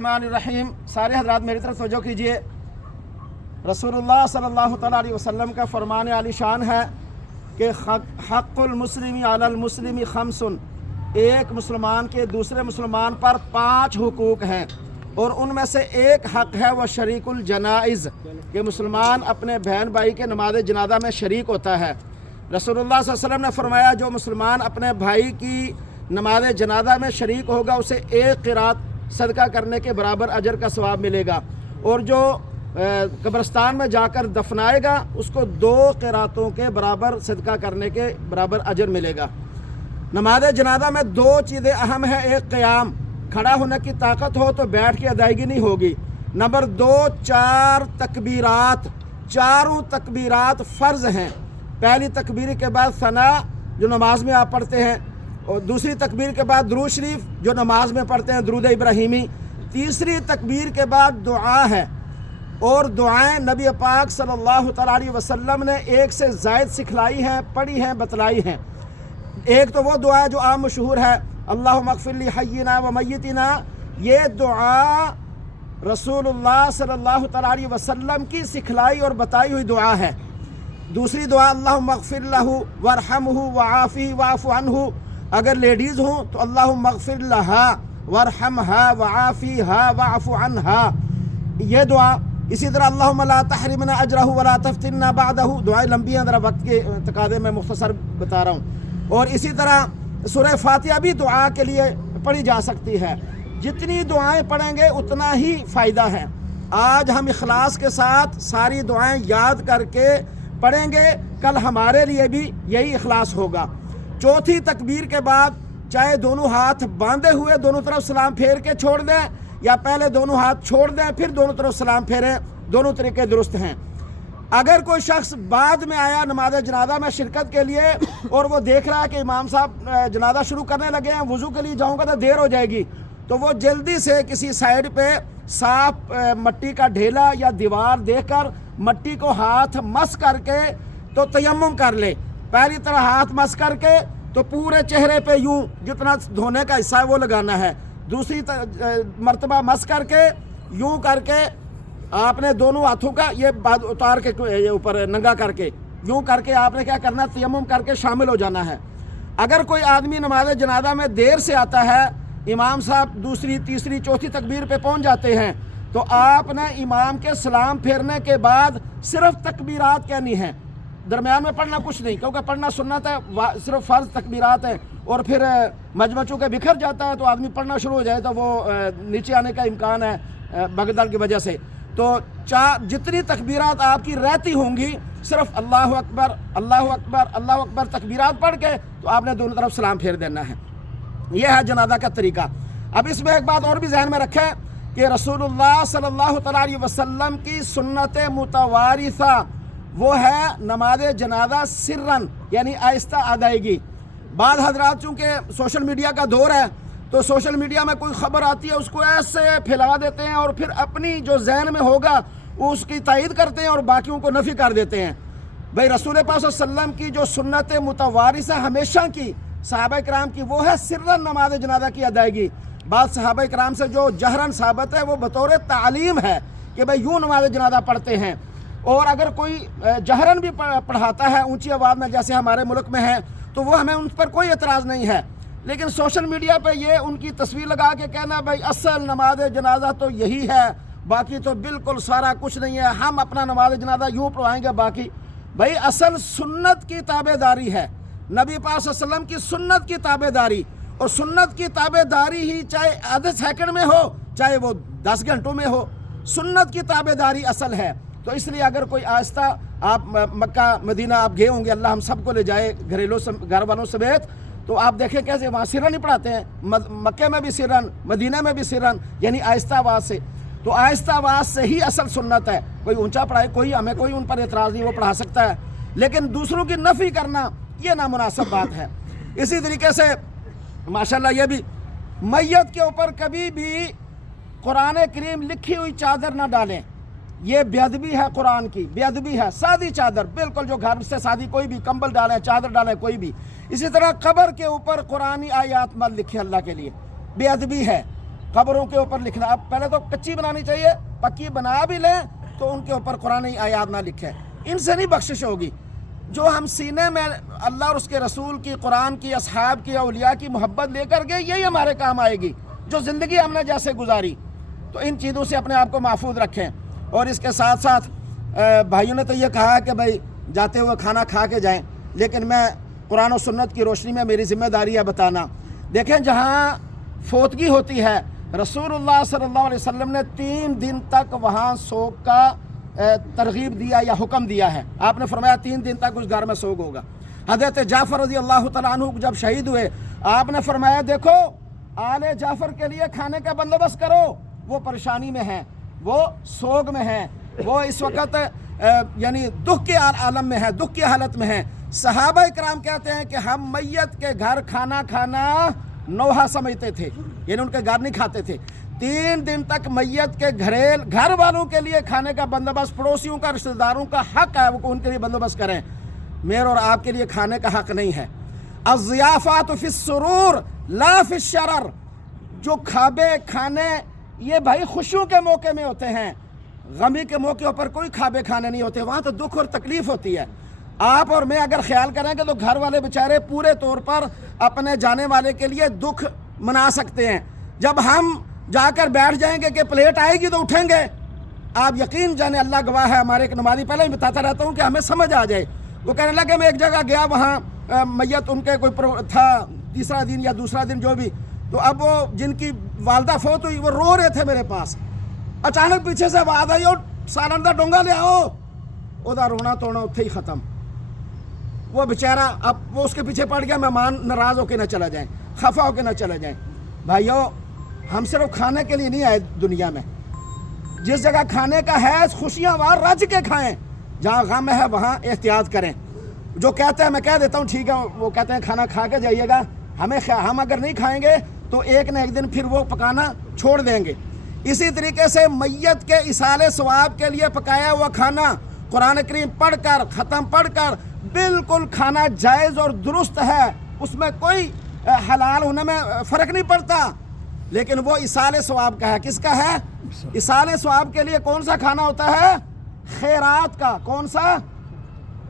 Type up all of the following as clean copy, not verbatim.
रहीम। सारे हजरात मेरी तरफ तवज्जो कीजिए। रसूलुल्लाह सल्लल्लाहु अलैहि वसल्लम का फरमान आली शान है कि हक़्क़ुल मुस्लिमी अलल मुस्लिमी खम्सुन, एक मुसलमान के दूसरे मुसलमान पर 5 हुकूक हैं और उनमें से एक हक़ है वह शरीकुल जनाइज़, कि मुसलमान अपने बहन भाई के नमाज जनाजा में शरीक होता है। रसूलुल्लाह सल्लल्लाहु अलैहि वसल्लम ने फरमाया, जो मुसलमान अपने भाई की नमाज जनाजा में शरीक होगा उसे एक क़िरात सदका करने के बराबर अजर का सवाब मिलेगा, और जो कब्रिस्तान में जाकर दफनाएगा उसको 2 क़िरातों के बराबर सदका करने के बराबर अजर मिलेगा। नमाज जनाजा में 2 चीज़ें अहम हैं। एक क़याम, खड़ा होने की ताकत हो तो बैठ के अदायगी नहीं होगी। नंबर 2, 4 तकबीरात, चारों तकबीरात फ़र्ज़ हैं। पहली तकबीर के बाद सना जो नमाज में आप पढ़ते हैं, और दूसरी तकबीर के बाद दुरूद शरीफ जो नमाज में पढ़ते हैं, दुरूद इब्राहिमी। तीसरी तकबीर के बाद दुआ है, और दुआएं नबी पाक सल्लल्लाहु अलैहि वसल्लम ने 1 से ज़ायद सिखलाई हैं, पढ़ी हैं, बतलाई हैं। एक तो वो दुआ जो आम मशहूर है, अल्लाहुम्मा अग़फ़िर ली हय्यिना व मय्यितिना। ये दुआ रसूलुल्लाह सल्लल्लाहु अलैहि वसल्लम की सिखलाई और बताई हुई दुआ है। दूसरी दुआ अल्लाहुम्मा अग़फ़िर लहू वरहमहू वआफ़िही वाफ़ु अन्हु। अगर लेडीज़ हों तो अल्लाहुम्मा अग़फ़िर लहा वरहमहा वआफ़िहा वाफ़ु अन्हा, ये दुआ। इसी तरह अल्लाहुम्मा ला तहरिमना अजरहु वला तफ्तिनना बअदहु। दुआएं लंबी हैं, ज़रा वक्त के तकाज़े में मुख्तसर बता रहा हूँ। और इसी तरह सूरह फातिहा भी दुआ के लिए पढ़ी जा सकती है। जितनी दुआएं पढ़ेंगे उतना ही फ़ायदा है। आज हम इखलास के साथ सारी दुआएं याद करके पढ़ेंगे, कल हमारे लिए भी यही इखलास होगा। चौथी तकबीर के बाद चाहे दोनों हाथ बांधे हुए दोनों तरफ सलाम फेर के छोड़ दें, या पहले दोनों हाथ छोड़ दें फिर दोनों तरफ सलाम फेरें, दोनों तरीके दुरुस्त हैं। अगर कोई शख्स बाद में आया नमाज जनाजा में शिरकत के लिए और वो देख रहा है कि इमाम साहब जनाजा शुरू करने लगे हैं, वज़ू के लिए जाऊँगा तो देर हो जाएगी, तो वो जल्दी से किसी साइड पे साफ मट्टी का ढेला या दीवार देखकर मट्टी को हाथ मस करके तो तयम्मुम कर ले। पहली तरह हाथ मस करके तो पूरे चेहरे पे यूं जितना धोने का हिस्सा है वो लगाना है। दूसरी मर्तबा मस करके यूं करके आपने दोनों हाथों का ये बाद उतार के ये ऊपर नंगा करके यूं करके आपने क्या करना है, तयम्मुम करके शामिल हो जाना है। अगर कोई आदमी नमाज जनाजा में देर से आता है, इमाम साहब दूसरी तीसरी चौथी तकबीर पे पहुंच जाते हैं, तो आपने इमाम के सलाम फेरने के बाद सिर्फ तकबीरात कहनी है, दरमियान में पढ़ना कुछ नहीं, क्योंकि पढ़ना सुन्नत है, सिर्फ फ़र्ज़ तकबीरात है। और फिर मजमचू के बिखर जाता है तो आदमी पढ़ना शुरू हो जाए तो वो नीचे आने का इम्कान है भगदड़ की वजह से। तो जितनी तकबीरात आपकी रहती होंगी, सिर्फ अल्लाहु अकबर अल्लाहु अकबर अल्लाहु अकबर तकबीरात पढ़ के तो आपने दोनों तरफ सलाम फेर देना है। यह है जनाजा का तरीका। अब इसमें एक बात और भी जहन में रखें कि रसूलुल्लाह सल्लल्लाहु अलैहि वसल्लम की सुन्नत मुतवारिसा वो है नमाज जनाजा सिर्रन, यानी आहिस्ता अदायगी। बाद हजरात चूँकि सोशल मीडिया का दौर है तो सोशल मीडिया में कोई ख़बर आती है उसको ऐसे फैला देते हैं और फिर अपनी जो जहन में होगा वो उसकी तायीद करते हैं और बाकियों को नफ़ी कर देते हैं। भाई रसूल पाक सल्लल्लाहु अलैहि वसल्लम की जो सुन्नत मुतवारिसा हमेशा की सहाबा किराम की वो है सिर्रन नमाज जनाजा की अदायगी। बाद सहाबा किराम से जो जहरन साबित है वो बतौर तालीम है कि भाई यूँ नमाज जनाजा पढ़ते हैं। और अगर कोई जहरन भी पढ़ाता है ऊंची आवाज़ में जैसे हमारे मुल्क में है तो वो हमें उन पर कोई एतराज़ नहीं है, लेकिन सोशल मीडिया पे ये उनकी तस्वीर लगा के कहना भाई असल नमाज जनाजा तो यही है, बाकी तो बिल्कुल सारा कुछ नहीं है, हम अपना नमाज जनाजा यूँ पढ़ाएंगे बाकी। भाई असल सुन्नत की ताबेदारी है, नबी पाक सल्लल्लाहु अलैहि वसल्लम की सुन्नत की ताबेदारी, और सुन्नत की ताबेदारी ही चाहे आधे सेकंड में हो चाहे वो 10 घंटों में हो, सुन्नत की ताबेदारी असल है। तो इसलिए अगर कोई आहिस्ता आप मक्का मदीना आप गए होंगे, अल्लाह हम सबको ले जाए घरेलू घर वालों समेत, तो आप देखें कैसे वहाँ सिरन ही पढ़ाते हैं, मक्के में भी सिरन, मदीना में भी सिरन, यानी आहिस्ता आवाज़ से। तो आहिस्ता आवाज़ से ही असल सुन्नत है। कोई ऊंचा पढ़ाए, कोई हमें कोई उन पर एतराज़ नहीं, वो पढ़ा सकता है, लेकिन दूसरों की नफ़ी करना ये नामुनासिब बात है। इसी तरीके से माशाल्लाह ये भी मैयत के ऊपर कभी भी कुरान करीम लिखी हुई चादर ना डालें, ये बेअदबी है, कुरान की बेअदबी है। सादी चादर बिल्कुल, जो घर से सादी कोई भी कंबल डालें चादर डालें कोई भी। इसी तरह कब्र के ऊपर कुरानी आयात मत लिखे, अल्लाह के लिए बेअदबी है। قبروں کے اوپر لکھنا. اب پہلے تو کچی بنانی چاہیے, پکی بنا بھی لیں تو ان کے اوپر قرآن آیات نہ لکھیں, ان سے نہیں بخشش ہوگی. جو ہم سینے میں اللہ اور اس کے رسول کی, قرآن کی, اصحاب کی, اولیاء کی محبت لے کر گئے, یہی ہمارے کام آئے گی. جو زندگی ہم نے جیسے گزاری, تو ان چیزوں سے اپنے آپ کو محفوظ رکھیں. اور اس کے ساتھ ساتھ بھائیوں نے تو یہ کہا کہ بھائی جاتے ہوئے کھانا کھا کے جائیں, لیکن میں قرآن و سنت کی روشنی میں میری ذمہ داری ہے بتانا. دیکھیں جہاں فوتگی ہوتی ہے, رسول اللہ صلی اللہ علیہ وسلم نے 3 دن تک وہاں سوگ کا ترغیب دیا یا حکم دیا ہے. آپ نے فرمایا 3 دن تک اس گھر میں سوگ ہوگا. حضرت جعفر رضی اللہ تعالیٰ عنہ جب شہید ہوئے, آپ نے فرمایا دیکھو آل جعفر کے لیے کھانے کا بندوبست کرو, وہ پریشانی میں ہیں, وہ سوگ میں ہیں, وہ اس وقت یعنی دکھ کے عالم میں ہے, دکھ کی حالت میں ہیں. صحابہ کرام کہتے ہیں کہ ہم میت کے گھر کھانا نوحہ سمجھتے تھے, یعنی ان کے گھر نہیں کھاتے تھے. 3 دن تک میت کے گھر والوں کے لیے کھانے کا بندوبست, پڑوسیوں کا, رشتہ داروں کا حق ہے وہ ان کے لیے بندوبست کریں. میرے اور آپ کے لیے کھانے کا حق نہیں ہے. الضیافات فی السرور لا فی الشرر. جو کھانے یہ بھائی خوشیوں کے موقع میں ہوتے ہیں, غمی کے موقع پر کوئی کھانے نہیں ہوتے, وہاں تو دکھ اور تکلیف ہوتی ہے. آپ اور میں اگر خیال کریں گے تو گھر والے بیچارے پورے طور پر اپنے جانے والے کے لیے دکھ منا سکتے ہیں. جب ہم جا کر بیٹھ جائیں گے کہ پلیٹ آئے گی تو اٹھیں گے, آپ یقین جانے, اللہ گواہ ہے, ہمارے ایک نمازی پہلے ہی بتاتا رہتا ہوں کہ ہمیں سمجھ آ جائے. وہ کہنے لگا میں ایک جگہ گیا, وہاں میت ان کے کوئی تھا, تیسرا دن یا دوسرا دن جو بھی, تو اب وہ جن کی والدہ فوت ہوئی وہ رو رہے تھے میرے پاس. اچانک پیچھے سے آواز آئی, اور سالن دا ڈونگا لے آؤ. وہ رونا توڑنا اتھے ہی ختم. وہ بیچارہ اب وہ اس کے پیچھے پڑ گیا, مہمان ناراض ہو کے نہ چلا جائیں, خفا ہو کے نہ چلا جائیں. بھائیو ہم صرف کھانے کے لیے نہیں آئے دنیا میں. جس جگہ کھانے کا ہے خوشیاں وہاں رج کے کھائیں, جہاں غم ہے وہاں احتیاط کریں. جو کہتے ہیں میں کہہ دیتا ہوں ٹھیک ہے, وہ کہتے ہیں کھانا کھا کے جائیے گا, ہم اگر نہیں کھائیں گے تو ایک نہ ایک دن پھر وہ پکانا چھوڑ دیں گے. اسی طریقے سے میت کے ایصال ثواب کے لیے پکایا ہوا کھانا قرآن کریم پڑھ کر, ختم پڑھ کر, بالکل کھانا جائز اور درست ہے, اس میں کوئی حلال ہونے میں فرق نہیں پڑتا. لیکن وہ ایصال ثواب کا ہے. کس کا ہے؟ ایصال ثواب کے لیے کون سا کھانا ہوتا ہے؟ خیرات کا. کون سا؟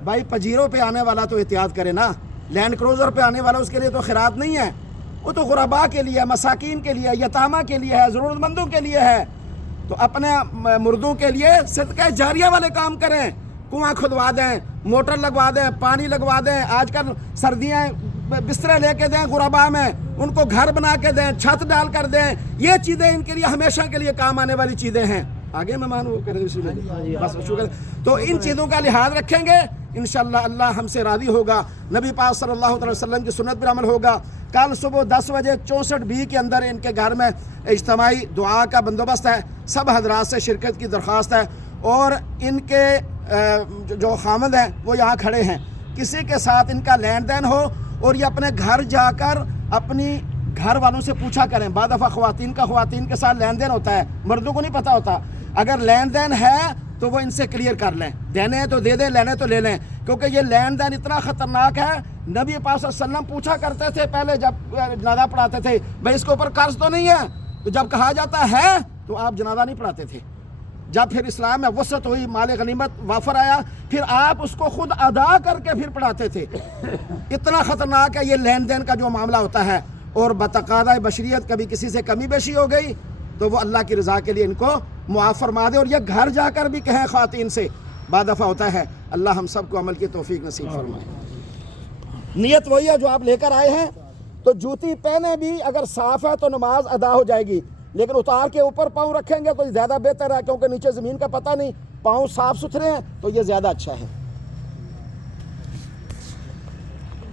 بھائی پجیروں پہ آنے والا تو احتیاط کرے نا, لینڈ کروزر پہ آنے والا اس کے لیے تو خیرات نہیں ہے, وہ تو غرباء کے لیے, مساکین کے لیے, یتامہ کے لیے ہے, ضرورت مندوں کے لیے ہے. تو اپنے مردوں کے لیے صدقہ جاریہ والے کام کریں, کنواں کھدوا دیں, موٹر لگوا دیں, پانی لگوا دیں. آج کل سردیاں بسترے لے کے دیں غرباء میں, ان کو گھر بنا کے دیں, چھت ڈال کر دیں. یہ چیزیں ان کے لیے ہمیشہ کے لیے کام آنے والی چیزیں ہیں. آگے مہمان وہ کریں بس شکر. تو ان چیزوں کا لحاظ رکھیں گے انشاءاللہ اللہ ہم سے راضی ہوگا. نبی پاک صلی اللہ علیہ وسلم کی سنت پر عمل ہوگا. کل صبح 10 بجے 64B کے اندر ان کے گھر میں اجتماعی دعا کا بندوبست ہے. سب حضرات سے شرکت کی درخواست ہے, اور ان کے جو خامد ہیں وہ یہاں کھڑے ہیں. کسی کے ساتھ ان کا لین دین ہو اور یہ اپنے گھر جا کر اپنی گھر والوں سے پوچھا کریں. بعض دفعہ خواتین کے ساتھ لین دین ہوتا ہے, مردوں کو نہیں پتہ ہوتا. اگر لین دین ہے تو وہ ان سے کلیئر کر لیں, دینے ہیں تو دے دیں, لینے تو لے لیں, کیونکہ یہ لین دین اتنا خطرناک ہے. نبی پاک صلی اللہ علیہ وسلم پوچھا کرتے تھے پہلے جب جنازہ پڑھاتے تھے, بھائی اس کے اوپر قرض تو نہیں ہے؟ تو جب کہا جاتا ہے تو آپ جنازہ نہیں پڑھاتے تھے. جب پھر اسلام میں وسعت ہوئی, مال غنیمت وافر آیا, پھر آپ اس کو خود ادا کر کے پھر پڑھاتے تھے. اتنا خطرناک ہے یہ لین دین کا جو معاملہ ہوتا ہے. اور بتقاضۂ بشریت کبھی کسی سے کمی بیشی ہو گئی تو وہ اللہ کی رضا کے لیے ان کو معاف فرما دے. اور یہ گھر جا کر بھی کہیں خواتین سے, بعض دفعہ ہوتا ہے. اللہ ہم سب کو عمل کی توفیق نصیب فرمائے. نیت وہی ہے جو آپ لے کر آئے ہیں. تو جوتی پہنے بھی اگر صاف ہے تو نماز ادا ہو جائے گی, لیکن اتار کے اوپر پاؤں رکھیں گے تو زیادہ بہتر ہے, کیونکہ نیچے زمین کا پتہ نہیں, پاؤں صاف ستھرے ہیں تو یہ زیادہ اچھا ہے.